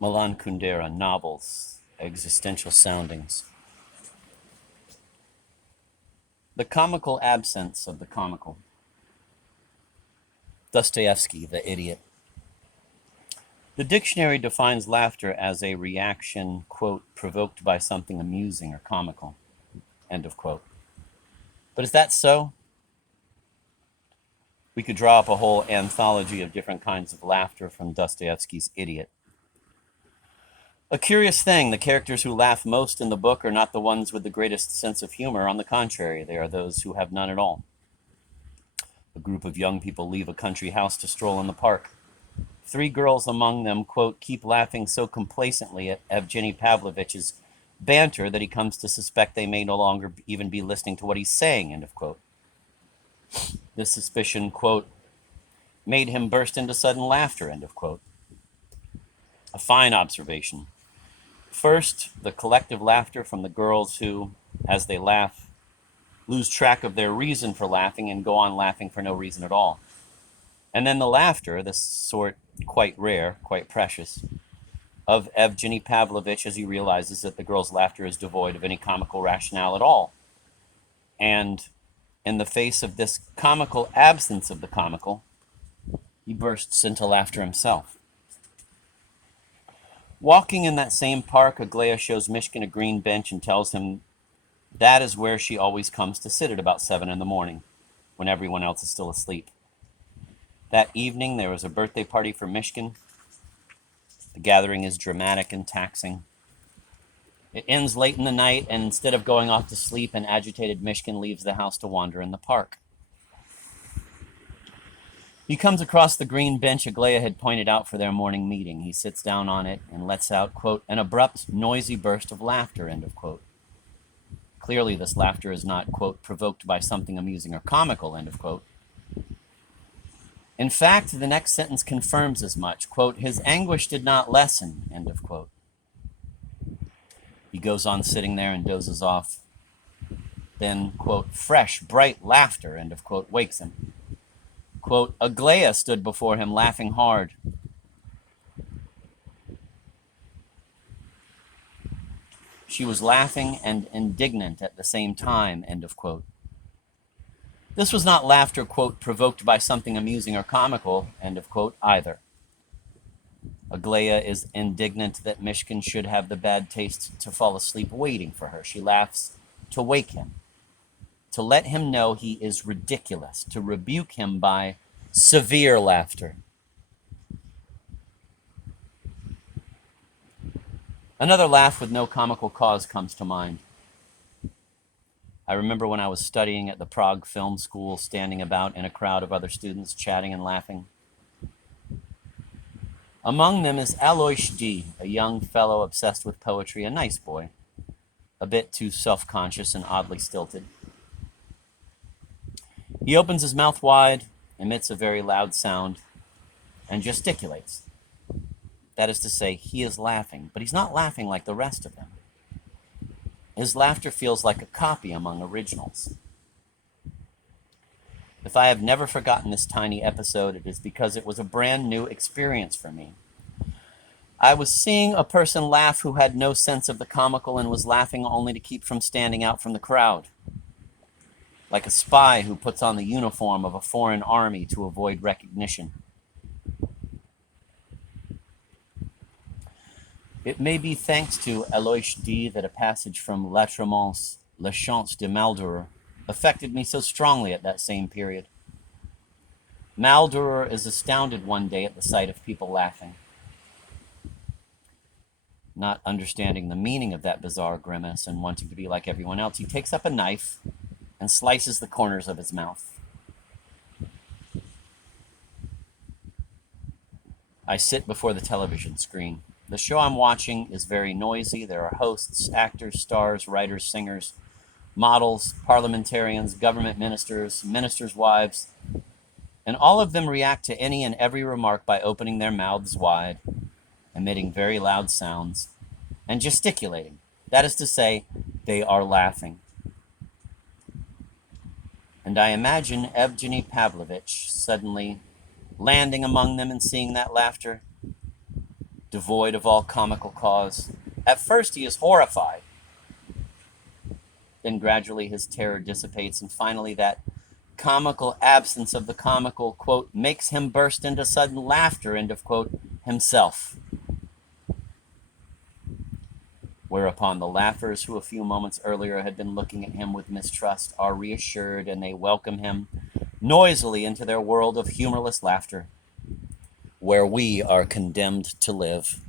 Milan Kundera novels, existential soundings. The comical absence of the comical. Dostoevsky, the idiot. The dictionary defines laughter as a reaction, quote, provoked by something amusing or comical, end of quote. But is that so? We could draw up a whole anthology of different kinds of laughter from Dostoevsky's Idiot. A curious thing, the characters who laugh most in the book are not the ones with the greatest sense of humor. On the contrary, they are those who have none at all. A group of young people leave a country house to stroll in the park. Three girls among them, quote, keep laughing so complacently at Evgeny Pavlovich's banter that he comes to suspect they may no longer even be listening to what he's saying, end of quote. This suspicion, quote, made him burst into sudden laughter, end of quote. A fine observation. First, the collective laughter from the girls who, as they laugh, lose track of their reason for laughing and go on laughing for no reason at all. And then the laughter, this sort quite rare, quite precious, of Evgeny Pavlovich as he realizes that the girl's laughter is devoid of any comical rationale at all. And in the face of this comical absence of the comical, he bursts into laughter himself. Walking in that same park, Aglaia shows Mishkin a green bench and tells him that is where she always comes to sit at about 7 in the morning, when everyone else is still asleep. That evening, there was a birthday party for Mishkin. The gathering is dramatic and taxing. It ends late in the night, and instead of going off to sleep, an agitated Mishkin leaves the house to wander in the park. He comes across the green bench Aglaia had pointed out for their morning meeting. He sits down on it and lets out, quote, an abrupt, noisy burst of laughter, end of quote. Clearly, this laughter is not, quote, provoked by something amusing or comical, end of quote. In fact, the next sentence confirms as much, quote, his anguish did not lessen, end of quote. He goes on sitting there and dozes off. Then, quote, fresh, bright laughter, end of quote, wakes him. Quote, Aglaia stood before him laughing hard. She was laughing and indignant at the same time, end of quote. This was not laughter, quote, provoked by something amusing or comical, end of quote, either. Aglaia is indignant that Mishkin should have the bad taste to fall asleep waiting for her. She laughs to wake him, to let him know he is ridiculous, to rebuke him by severe laughter. Another laugh with no comical cause comes to mind. I remember when I was studying at the Prague Film School, standing about in a crowd of other students, chatting and laughing. Among them is Alois D., a young fellow obsessed with poetry, a nice boy, a bit too self-conscious and oddly stilted. He opens his mouth wide, emits a very loud sound, and gesticulates. That is to say, he is laughing, but he's not laughing like the rest of them. His laughter feels like a copy among originals. If I have never forgotten this tiny episode, it is because it was a brand new experience for me. I was seeing a person laugh who had no sense of the comical and was laughing only to keep from standing out from the crowd. Like a spy who puts on the uniform of a foreign army to avoid recognition. It may be thanks to Alois D. that a passage from Latremont's La Chance de Maldoror affected me so strongly at that same period. Maldoror is astounded one day at the sight of people laughing. Not understanding the meaning of that bizarre grimace and wanting to be like everyone else, he takes up a knife and slices the corners of his mouth. I sit before the television screen. The show I'm watching is very noisy. There are hosts, actors, stars, writers, singers, models, parliamentarians, government ministers, ministers' wives, and all of them react to any and every remark by opening their mouths wide, emitting very loud sounds, and gesticulating. That is to say, they are laughing. And I imagine Evgeny Pavlovich suddenly landing among them and seeing that laughter. devoid of all comical cause. At first he is horrified. Then gradually his terror dissipates, and finally that comical absence of the comical, quote, makes him burst into sudden laughter, end of quote, himself. Whereupon the laughers who a few moments earlier had been looking at him with mistrust are reassured, and they welcome him noisily into their world of humorless laughter, where we are condemned to live.